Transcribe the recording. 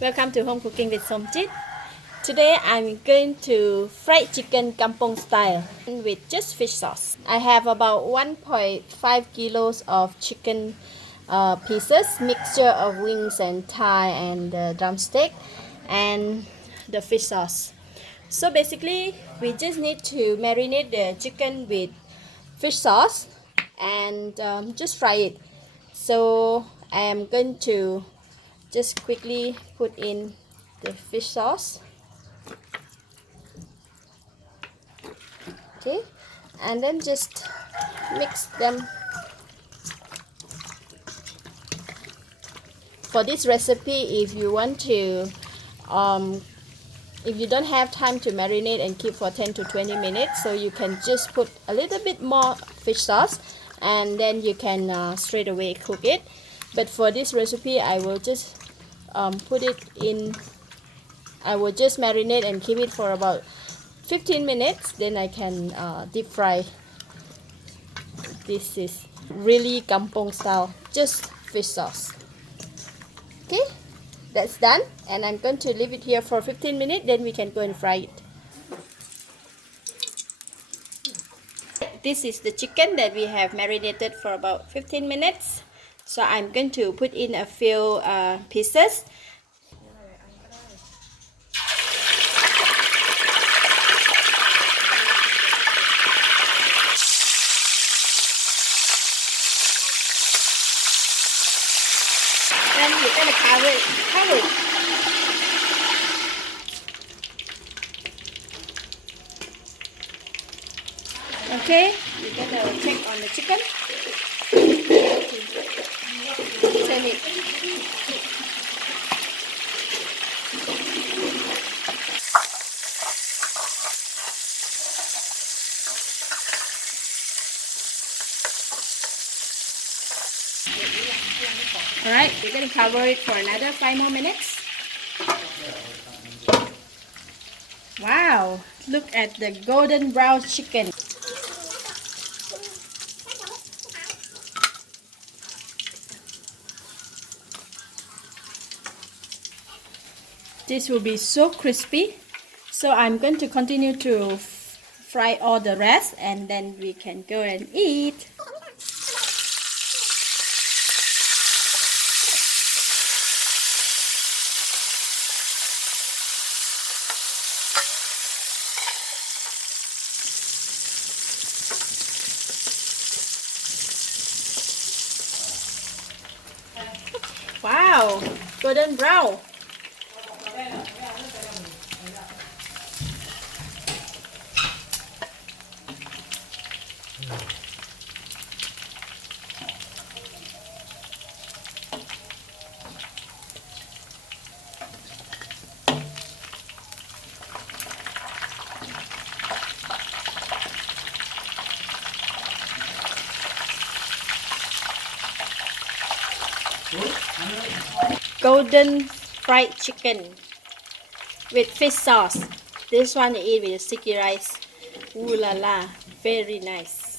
Welcome to Home Cooking with Somjit. Today I'm going to fry chicken Kampung style with just fish sauce. I have about 1.5 kilos of chicken pieces, mixture of wings and thigh and drumstick, and the fish sauce. So basically, we just need to marinate the chicken with fish sauce and just fry it. So I am going to just quickly put in the fish sauce, okay, and then just mix them. For this recipe, if you want to if you don't have time to marinate and keep for 10 to 20 minutes, so you can just put a little bit more fish sauce and then you can straight away cook it. But for this recipe, I will just put it in, I will just marinate and keep it for about 15 minutes, then I can deep fry. This is really kampung style, just fish sauce. Okay, that's done, and I'm going to leave it here for 15 minutes, then we can go and fry it. This is the chicken that we have marinated for about 15 minutes. So I'm going to put in a few pieces. Then we're going to cover it. Okay, we're going to check on the chicken. Turn it. Alright, we're going to cover it for another 5 more minutes. Wow, look at the golden brown chicken. This will be so crispy. So I'm going to continue to fry all the rest and then we can go and eat. Wow, golden brown. Golden fried chicken with fish sauce. This one eat with sticky rice. Ooh la la, very nice.